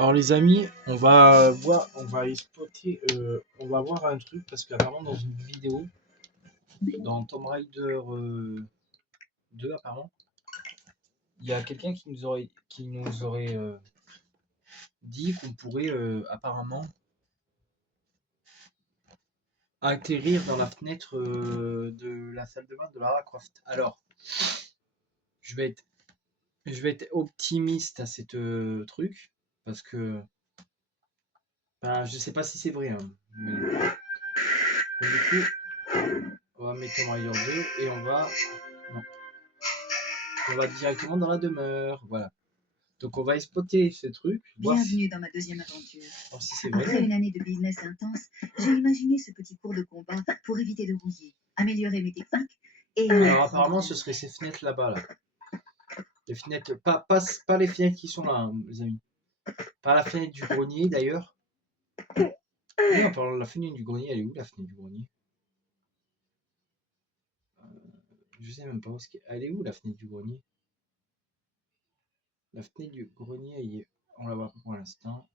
Alors les amis, on va voir un truc parce qu'apparemment dans une vidéo, dans Tomb Raider 2 apparemment, il y a quelqu'un qui nous aurait dit qu'on pourrait apparemment atterrir dans la fenêtre de la salle de bain de Lara Croft. Alors, je vais être, je vais être optimiste à cette truc parce que ben, je sais pas si c'est vrai, hein, mais du coup, on va mettre Tomb Raider 2 et non, on va directement dans la demeure. Voilà. Donc on va exploiter ce truc, Bienvenue dans ma deuxième aventure. voir si c'est Après vrai. une année de business intense, j'ai imaginé ce petit cours de combat pour éviter de rouiller, améliorer mes techniques et... Alors apparemment ce serait ces fenêtres là-bas là. Les fenêtres, pas les fenêtres qui sont là, hein, les amis. Pas la fenêtre du grenier d'ailleurs. Oui, en parlant de la fenêtre du grenier, elle est où la fenêtre du grenier? Je sais même pas où elle est où la fenêtre du grenier? La fenêtre du grenier, on la voit pour l'instant.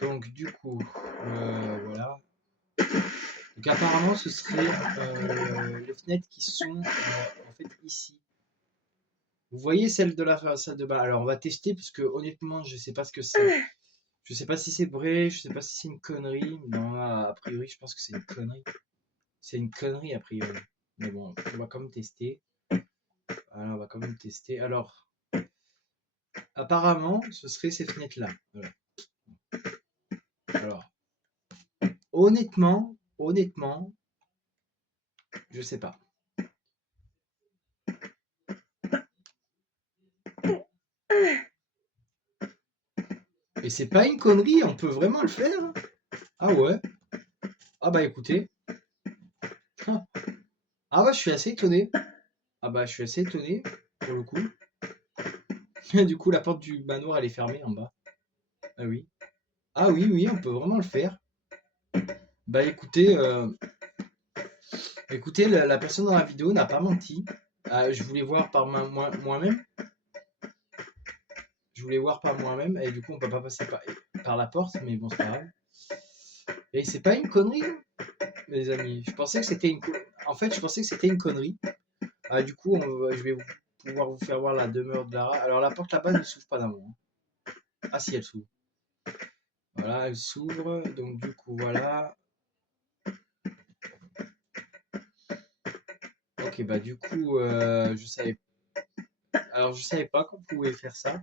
Donc du coup, voilà. Donc apparemment ce serait les fenêtres qui sont en fait ici. Vous voyez celle de la salle de bain. Alors on va tester parce que honnêtement je sais pas ce que c'est. Je sais pas si c'est vrai, je sais pas si c'est une connerie. Non, a priori je pense que c'est une connerie. C'est une connerie a priori. Mais bon, on va quand même tester. Voilà, on va quand même tester. Alors, apparemment, ce serait ces fenêtres-là. Voilà. Alors, honnêtement, je sais pas. Et c'est pas une connerie, on peut vraiment le faire. Ah ouais. Ah bah écoutez. Ah ouais, je suis assez étonné. Ah bah je suis assez étonné pour le coup. Du coup, la porte du manoir elle est fermée en bas. Ah oui. Ah oui, oui, on peut vraiment le faire. Bah écoutez, la personne dans la vidéo n'a pas menti. Je voulais voir par moi-même. Je voulais voir par moi-même et du coup on peut pas passer par la porte, mais bon c'est pas grave. Et c'est pas une connerie, hein, les amis. En fait, je pensais que c'était une connerie. Du coup, je vais pouvoir vous faire voir la demeure de Lara. Alors la porte là-bas ne s'ouvre pas d'un mot, hein. Ah si, elle s'ouvre. Voilà, elle s'ouvre. Donc du coup, voilà. Ok, bah du coup, je savais. Alors je savais pas qu'on pouvait faire ça.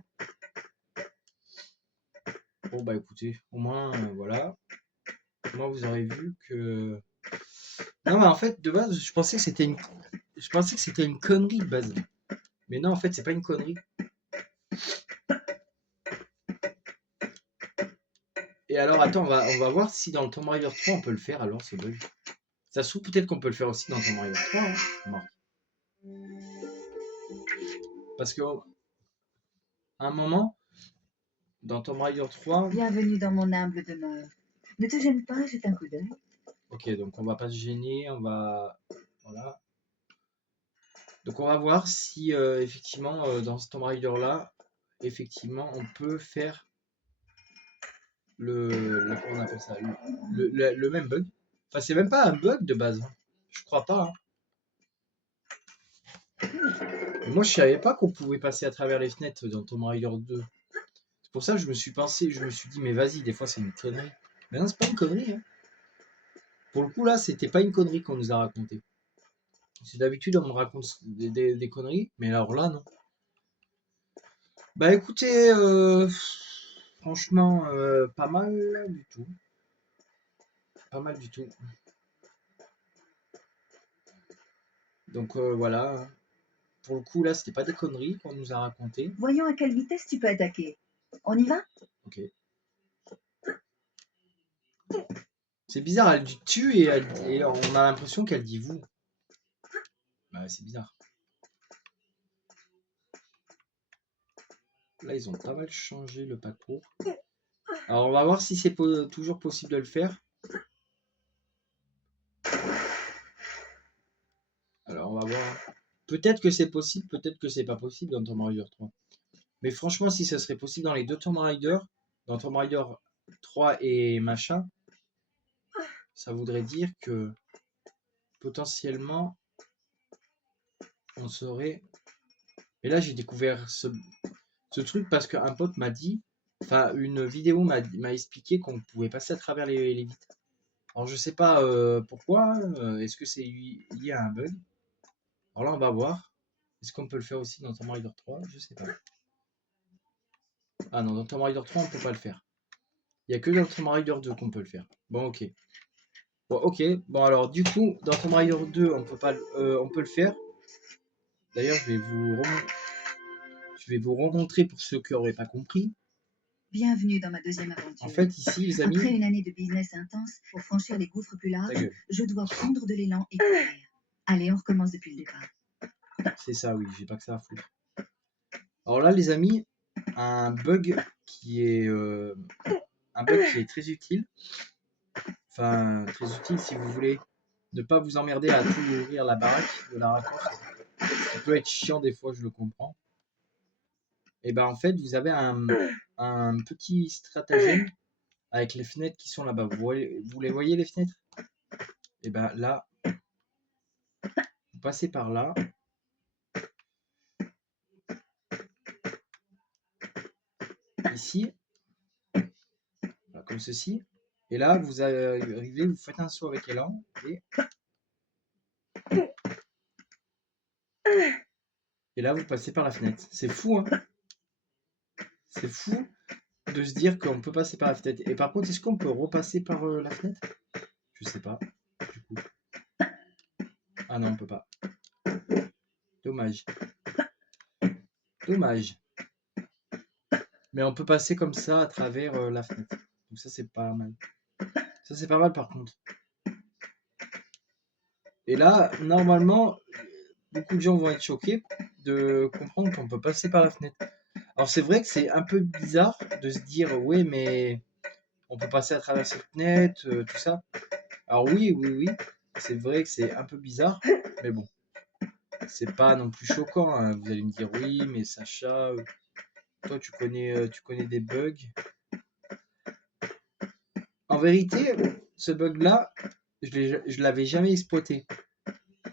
Bon bah écoutez, au moins voilà. Moi vous aurez vu que. Non mais en fait de base je pensais que c'était une connerie de base. Mais non en fait c'est pas une connerie. Et alors attends on va voir si dans le Tomb Raider 3 on peut le faire alors ce bug. Ça se trouve peut-être qu'on peut le faire aussi dans Tomb Raider 3 hein. Non. Parce que à un moment dans Tomb Raider 3. Bienvenue dans mon humble demeure. Ne te gêne pas, jette un coup d'œil. Ok donc on va pas se gêner, on va. Voilà. Donc on va voir si effectivement dans ce Tomb Raider là, effectivement on peut faire comment on appelle ça, le même bug. Enfin c'est même pas un bug de base, hein. Je crois pas, hein. Et moi je savais pas qu'on pouvait passer à travers les fenêtres dans Tomb Raider 2. C'est pour ça que je me suis dit mais vas-y des fois c'est une connerie. Mais non c'est pas une connerie, hein. Pour le coup là c'était pas une connerie qu'on nous a raconté. C'est d'habitude on me raconte des conneries, mais alors là non. Bah écoutez, franchement, pas mal du tout. Pas mal du tout. Donc voilà. Pour le coup, là, c'était pas des conneries qu'on nous a racontées. Voyons à quelle vitesse tu peux attaquer. On y va? Ok. C'est bizarre, elle dit tu et on a l'impression qu'elle dit vous. Bah, c'est bizarre. Là, ils ont pas mal changé le parcours. Alors, on va voir si c'est toujours possible de le faire. Alors, on va voir. Peut-être que c'est possible, peut-être que c'est pas possible dans Tomb Raider 3. Mais franchement, si ça serait possible dans les deux Tomb Raider, dans Tomb Raider 3 et machin, ça voudrait dire que potentiellement on serait. Et là j'ai découvert ce truc parce qu'un pote m'a dit, enfin une vidéo m'a expliqué qu'on pouvait passer à travers les vitres. Alors je sais pas pourquoi, est-ce que c'est lié à un bug? Alors là on va voir. Est-ce qu'on peut le faire aussi dans Tomb Raider 3? Je sais pas. Ah non, dans Tomb Raider 3 on peut pas le faire. Il y a que dans Tomb Raider 2 qu'on peut le faire. Bon ok. Bon ok, bon alors du coup dans Tomb Raider 2 on peut pas on peut le faire. D'ailleurs je vais vous remontrer pour ceux qui n'auraient pas compris. Bienvenue dans ma deuxième En aventure. fait ici les Après amis, une année de business intense, pour franchir les gouffres plus ta larges, gueule. je dois prendre de l'élan et courir. Allez, on recommence depuis le départ. C'est ça oui, j'ai pas que ça à foutre. Alors là les amis, un bug qui est très utile. Enfin très utile si vous voulez ne pas vous emmerder à tout ouvrir la baraque de Lara Croft. Ça peut être chiant des fois, je le comprends. Et ben en fait vous avez un petit stratagème avec les fenêtres qui sont là-bas. Vous les voyez les fenêtres? Et ben là, vous passez par là. Ici, voilà, comme ceci. Et là, vous arrivez, vous faites un saut avec élan. Et là, vous passez par la fenêtre. C'est fou, hein? C'est fou de se dire qu'on peut passer par la fenêtre. Et par contre, est-ce qu'on peut repasser par la fenêtre? Je sais pas. Du coup. Ah non, on peut pas. Dommage. Dommage. Mais on peut passer comme ça à travers la fenêtre. Donc ça, c'est pas mal. Ça, c'est pas mal par contre. Et là, normalement, beaucoup de gens vont être choqués de comprendre qu'on peut passer par la fenêtre. Alors c'est vrai que c'est un peu bizarre de se dire ouais mais on peut passer à travers cette fenêtre, tout ça. Alors oui, c'est vrai que c'est un peu bizarre, mais bon, c'est pas non plus choquant, hein. Vous allez me dire oui mais Sacha, toi tu connais des bugs. En vérité, ce bug là, je l'avais jamais exploité.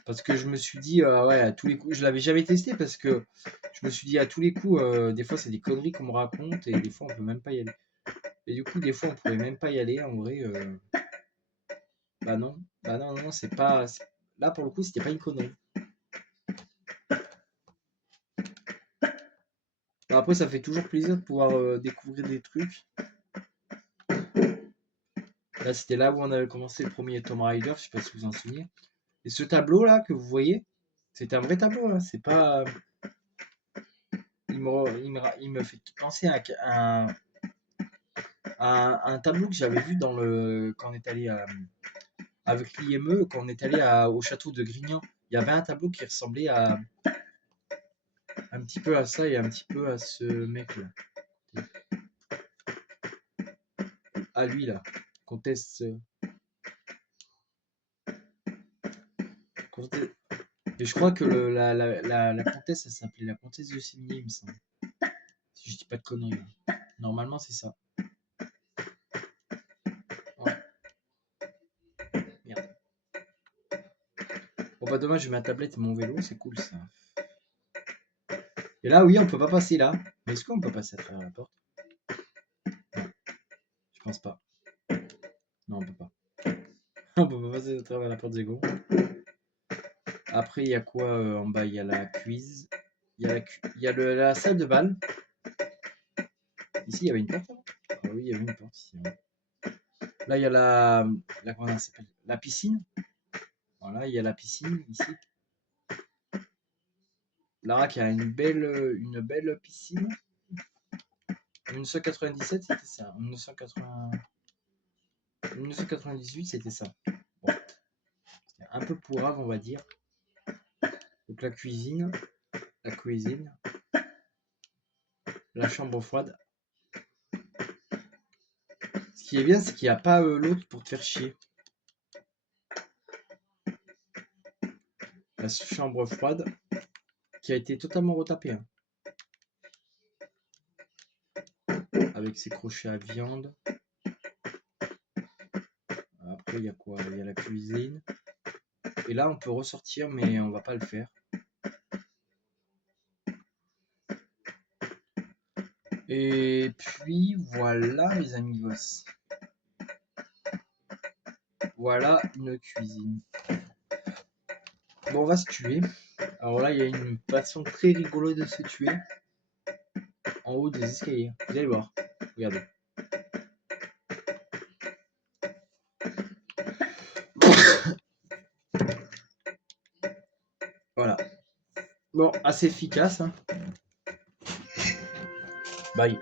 Parce que je me suis dit, ouais, à tous les coups, je l'avais jamais testé parce que je me suis dit à tous les coups, des fois c'est des conneries qu'on me raconte et des fois on peut même pas y aller. Et du coup, des fois on pouvait même pas y aller en vrai. Bah non, c'est pas. Là pour le coup, c'était pas une connerie. Bah, après, ça fait toujours plaisir de pouvoir découvrir des trucs. Là, c'était là où on avait commencé le premier Tomb Raider, je sais pas si vous vous en souvenez. Et ce tableau là que vous voyez, c'est un vrai tableau, hein. C'est pas. Il me fait penser à un tableau que j'avais vu quand on est allé avec l'IME, quand on est allé au château de Grignan. Il y avait un tableau qui ressemblait un petit peu à ça et un petit peu à ce mec là. À lui là. Comtesse. Comtesse- Et je crois que la comtesse, elle s'appelait la comtesse de Sévigné, il me semble. Si je dis pas de conneries, là. Normalement, c'est ça. Ouais, merde. Bon bah dommage, j'ai ma tablette et mon vélo, c'est cool ça. Et là, oui, on peut pas passer là. Mais est-ce qu'on peut passer à travers la porte? Non, je pense pas. Non, on peut pas. On peut pas passer à travers la porte Zego. Après, il y a quoi en bas? Il y a la cuise. Il y a la salle de bal. Ici, il y avait une porte, hein. Ah oui, il y avait une porte ici, hein. Là, il y a comment ça s'appelle? La piscine. Voilà, il y a la piscine ici. Lara qui a une belle piscine. En 1997, c'était ça. En 1998, c'était ça. Bon, c'était un peu pourrave, on va dire. Donc la cuisine, la chambre froide. Ce qui est bien, c'est qu'il n'y a pas l'autre pour te faire chier. La chambre froide qui a été totalement retapée, hein. avec ses crochets à viande. Après, il y a quoi? Il y a la cuisine. Et là, on peut ressortir, mais on va pas le faire. Et puis, voilà, les amigos. Voilà une cuisine. Bon, on va se tuer. Alors là, il y a une façon très rigolote de se tuer. En haut des escaliers. Vous allez voir. Regardez. Voilà. Bon, assez efficace. Hein. Bye.